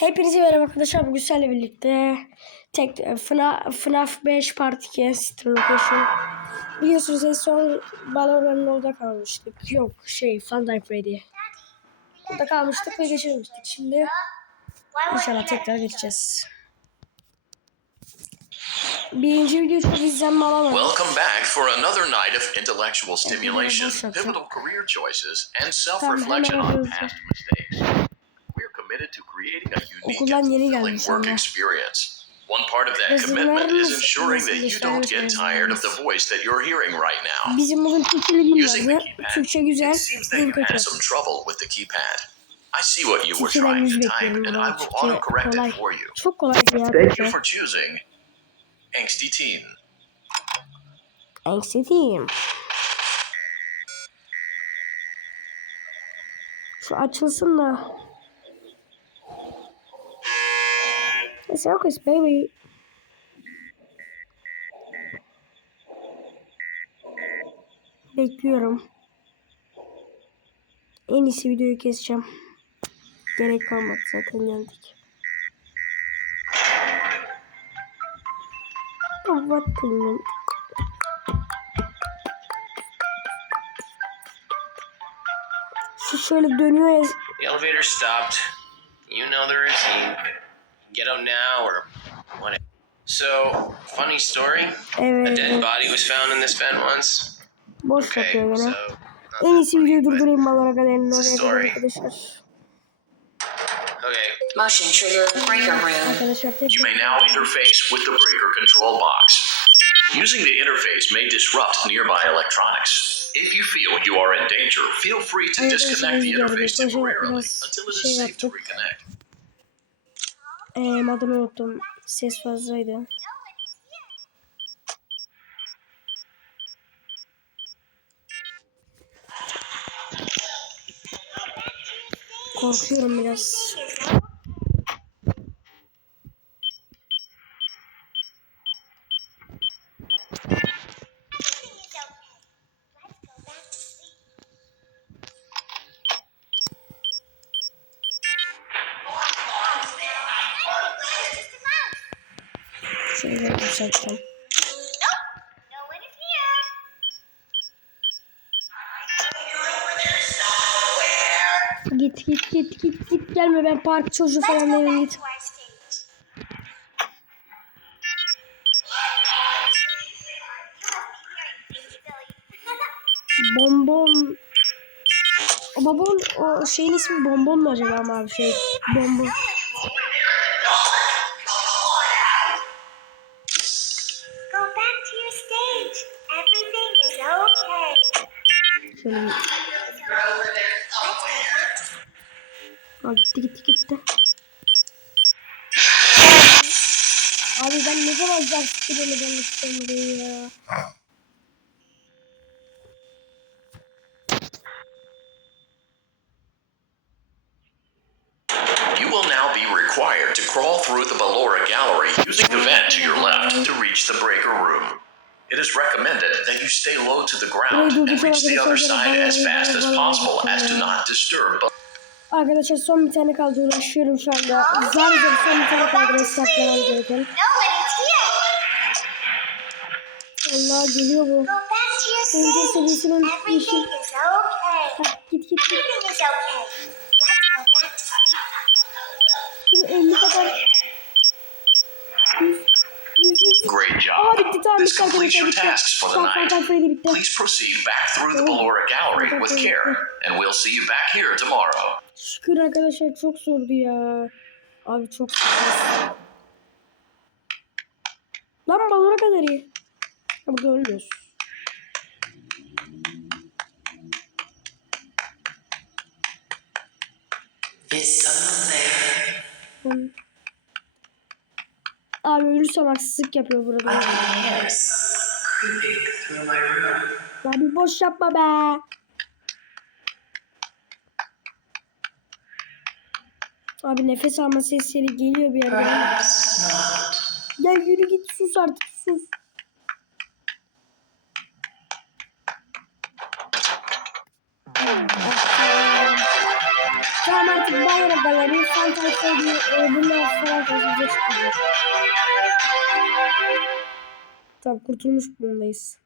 Hepinize merhaba arkadaşlar. Bugün sizlerle birlikte tek FNAF, FNAF 5 Part 2 Sister Location. Biliyorsunuz en son Valorant'ın orada kalmıştık. Yok şey Fun Dive Freddy. Burada kalmıştık ve geçirmiştik. Şimdi inşallah tekrar geçeceğiz. Birinci video çok izlenme alamadı. Welcome back for another night of intellectual stimulation, pivotal career choices, and self Tamam, reflection hemen on past mistakes. We're committed to creating a unique Okuldan and yeni fulfilling gelmiş work experience. One part of that commitment is ensuring that you don't get tired of the voice that you're hearing right now. Bizim bugün Türkçeli gün Using the keypad, it seems that din you had some trouble with the keypad. I see what you were trying to type, and. I will Türkçe auto-correct it for you. Çok kolay ya. Thank you Türkçe. for choosing Angsty Teen. Anxiety. Şu açılsın da. Okay, baby. Bekliyorum. En iyisi videoyu keseceğim. Gerek kalmadı zaten geldik. Kapattım. Şu şöyle dönüyor ya. Elevator stopped. You know the routine. Get out now or whatever. So, funny story. A dead body was found in this vent once. Boş Okay, yapıyor so gene. not En iyisi that videoyu funny, but- durdurayım balona kadarını oraya kadar arkadaşlar. Okay, Motion trigger breaker room. You may now interface with the breaker control box. Using the interface may disrupt nearby electronics. If you feel you are in danger, feel free to disconnect the interface temporarily until it is safe to reconnect. Eee adını unuttum. Ses fazlaydı. Korkuyorum biraz. Yükselteceğim. Git git git git git gelme ben park çocuğu falan değilim git. Bonbon o babon o şeyin ismi bonbon mu acaba abi şey bonbon. Şöyle bir- Aa, gitti gitti gitti. Abi ben ne zaman gelmek istemedim ya. You will now be required to crawl through the Ballora Gallery using the vent to your left to reach the breaker room. It is recommended that you stay low to the ground and reach the other side as fast as possible as to not disturb Arkadaşlar son bir tane kaldı uğraşıyorum şu anda. Zar zor son bir tane kaldı restartlamam gereken. Allah geliyor bu. Stage. seviyesinin Everything işi. is okay. Hah, git git git. Everything is okay. Let's go back to sleep. Şimdi 50 kadar. This bitti completes your tasks for the night. Five Freddy bitti. Please proceed back through the Ballora Gallery with care, and we'll see you back here tomorrow. Şükür arkadaşlar çok zordu ya. Abi çok zor. Lan balona kadar iyi. Ha burada ölmüyoruz. Is someone there? Lan. Abi ölürsem haksızlık yapıyor burada. Ya boş yapma be. Abi nefes alma sesleri geliyor bir yerden. Gel yürü git sus artık sus. Tamam artık bayrak alalım. Fantastik bir e, bunlar falan kazanacak. Tamam kurtulmuş bulundayız.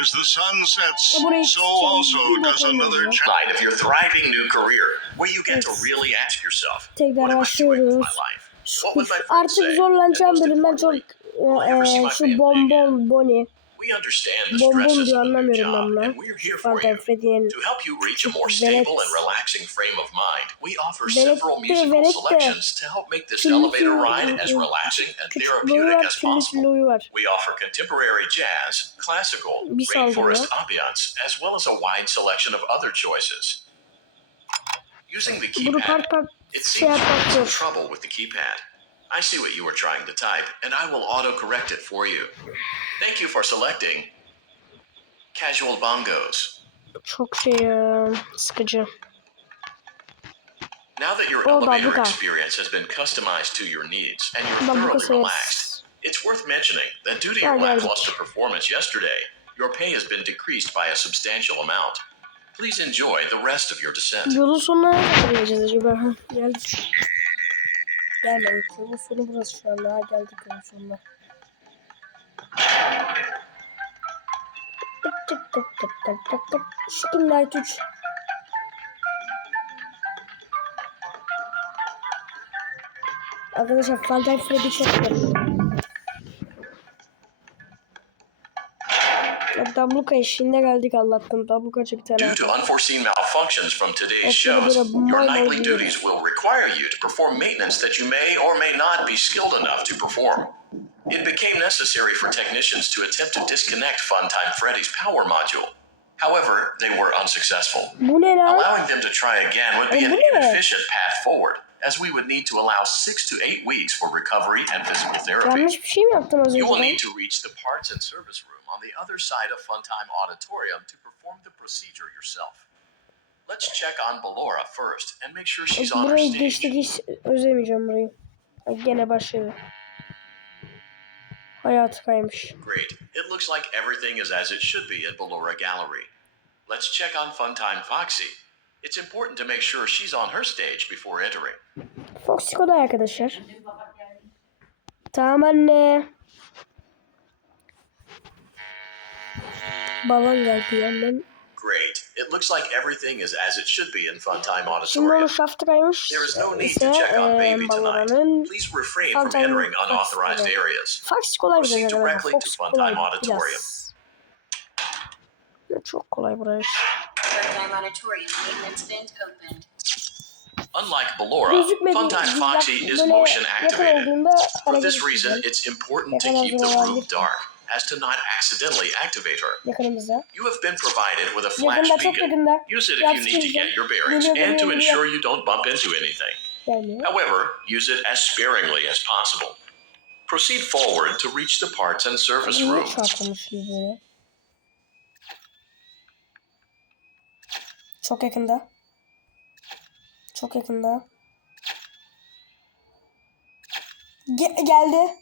As the sun sets, burayı so also Bir does another. Line of your thriving new career, where you get to really ask yourself, Tekrar what am I doing with my life? What would my friends Artık zorlanacağım bölümden çok e, e, şu bonbon Bonnie. We understand the stresses of a new job, and we're here for you. To help you reach a more stable and relaxing frame of mind, we offer several musical selections to help make this elevator ride as relaxing and therapeutic as possible. We offer contemporary jazz, classical, rainforest ambiance, as well as a wide selection of other choices. Using the keypad, it seems you're having zor. trouble with the keypad. I see what you were trying to type, and I will auto-correct it for you. Thank you for selecting Casual Bongos. Çok şey sıkıcı. Now that your Oh, elevator Babuka. experience has been customized to your needs and you're Babuka thoroughly relaxed, it's worth mentioning that due to your lackluster performance yesterday, your pay has been decreased by a substantial amount. Please enjoy the rest of your descent. Yolun sonuna nereye geleceğiz acaba? Geldik. Gelmedik. Yolun sonu burası şu anda. Ha, geldik yolun sonuna. Tık tık tık tık tık tık tık. Chicken Light 3. Arkadaşlar Phantom Freddy çok seviyorum. Dabluka eşliğinde geldik Allah'tan. Dablukacı bir tane. Due to unforeseen malfunctions from today's shows, your nightly duties will require you to perform maintenance that you may or may not be skilled enough to perform. It became necessary for technicians to attempt to disconnect Funtime Freddy's power module. However, they were unsuccessful. Bu ne lan? Allowing them to try again would be an inefficient path forward, as we would need to allow six to eight weeks for recovery and physical therapy. Yanlış bir şey mi yaptım az You will need to reach the parts and service room on the other side of Funtime Auditorium to perform the procedure yourself. Let's check on Ballora first and make sure she's on her Burayı stage. geçtik hiç özlemeyeceğim burayı. Ay, Gene başladı. Hayatı kaymış. Great. It looks like everything is as it should be at Ballora Gallery. Let's check on Funtime Foxy. It's important to make sure she's on her stage before entering. Foxiko'da arkadaşlar. Tamam anne. Baban geldi annem. Great. It looks like everything is as it should be in Funtime Şimdi Auditorium. There is no need to check on Baby tonight. Please refrain from Funtime entering unauthorized Foxiko'da. areas. Fox kolay Proceed directly Fox to kolay Funtime Auditorium. biraz. Ya Çok kolay burası. Funtime Auditorium maintenance vent opened. Unlike Ballora, Gözükmedi. Funtime Foxy is motion activated. For this reason, it's important to keep the room dark as to not accidentally activate her. You have been provided with a flash beacon. Use it if you need to get your bearings and to ensure you don't bump into anything. However, use it as sparingly as possible. Proceed forward to reach the parts and service Niye room. Çok yakında. Çok yakında. Ge- geldi.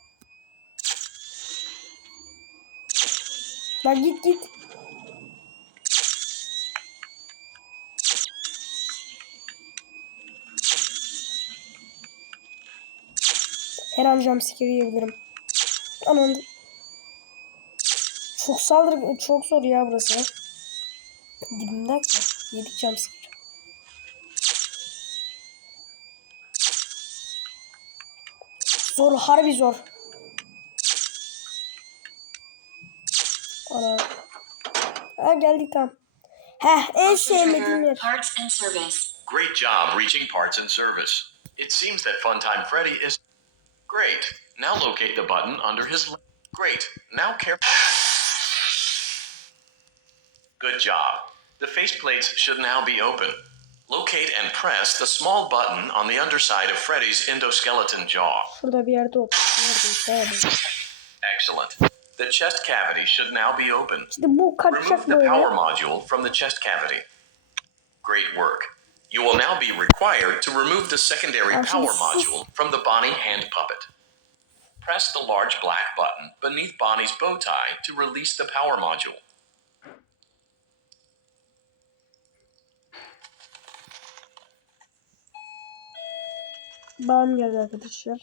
Bak git git. Her an jumpscare yiyebilirim. Aman. Çok saldır çok zor ya burası. Dibimde ki. Yedik jumpscare. Zor harbi zor. Ana. Ha geldik tam. Heh en sevmediğim yer. Parts and service. Great job reaching parts and service. It seems that Funtime Freddy is great. Now locate the button under his. le- Great. Now care. Good job. The faceplates should now be open. Locate and press the small button on the underside of Freddy's endoskeleton jaw. Şurada bir yerde ol. Neredeyse abi. Excellent. The chest cavity should now be open. İşte bu Remove the power module from the chest cavity. Great work. You will now be required to remove the secondary Ah, power sus. module from the Bonnie hand puppet. Press the large black button beneath Bonnie's bow tie to release the power module. Bağım geldi arkadaşlar.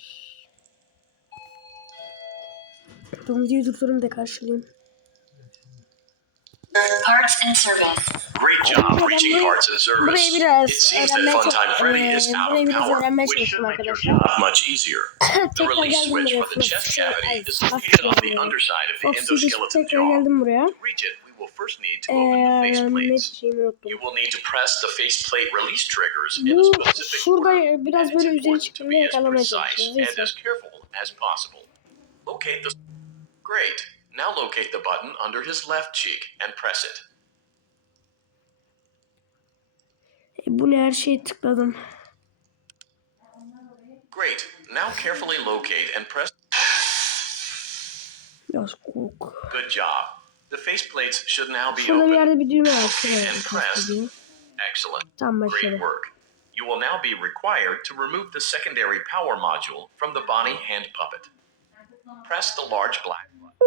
Dur videoyu durdurayım da karşılayayım. Parts in service. Great job reaching parts and service. Burayı biraz It seems that öğrenmeye Funtime Freddy is eee, out burayı of biraz power, öğrenmeye which should çalıştım make your arkadaşlar. job much easier. The Tekrar release geldim switch buraya. for the chest cavity Ay, is located on the underside of the Fox'u düşüp endoskeleton tekrar jaw. geldim buraya. To reach it, will first need to open the faceplates. You will need to press the faceplate release triggers in a specific order. biraz and böyle it's important to be as precise and as careful as possible. Locate the. Great. Now locate the button under his left cheek and press it. E, bu ne her şeye tıkladım. Great. Now carefully locate and press. Good job. The faceplates should now be Şurada bir open. yerde bir düğme var. Şuraya And kastediyor. press. Excellent. Tam Great başarı. work. You will now be required to remove the secondary power module from the Bonnie hand puppet. Press the large black button.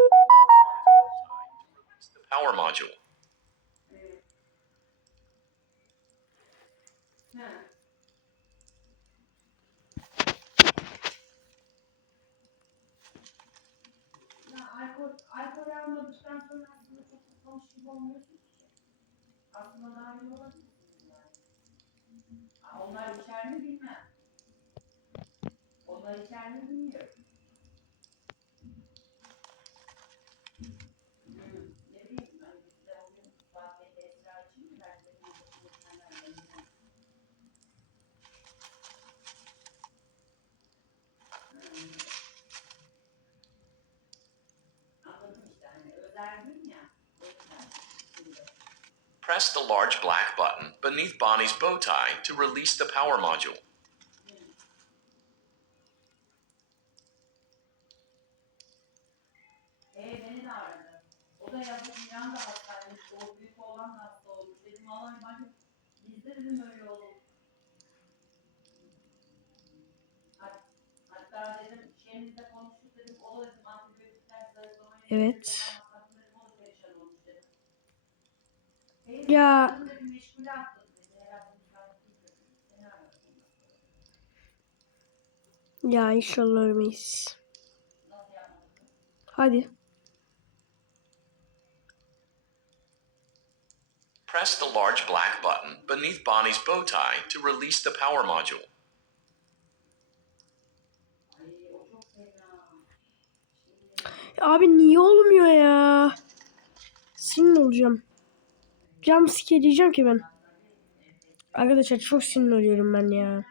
Release the power module. alkol, alkol almadıktan sonra da konuşup olmuyorsun ki. Aslında daha iyi olabilirsin yani. Onlar içer mi bilmem. Onlar içer mi bilmiyorum. Press the large black button beneath Bonnie's bow tie to release the power module. Evet. Aradım. Ya inşallah ölmeyiz. Hadi. Press the large black button beneath Bonnie's bow tie to release the power module. Abi niye olmuyor ya? Sinir olacağım jumpscare diyeceğim ki ben. Arkadaşlar çok sinir oluyorum ben ya.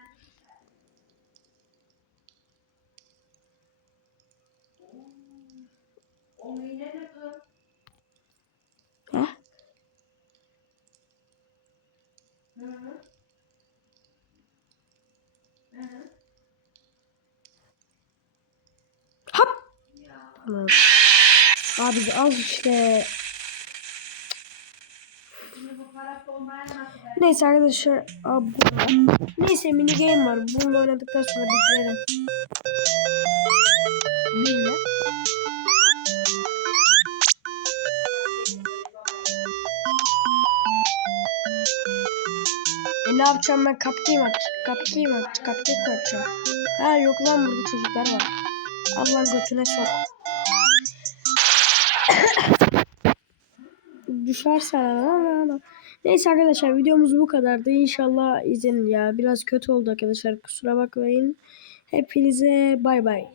Ha? Hap. Abi az işte. Neyse arkadaşlar. Abi, neyse mini game var. Bunu oynadıktan sonra bitirelim. Bilme. E ne yapacağım ben? Aç? Cupcake mi aç? Cupcake mi? Ha yok lan burada çocuklar var. Allah'ın götüne sok. Düşersen. Neyse arkadaşlar videomuz bu kadardı. İnşallah izlenin ya. Biraz kötü oldu arkadaşlar. Kusura bakmayın. Hepinize bay bay.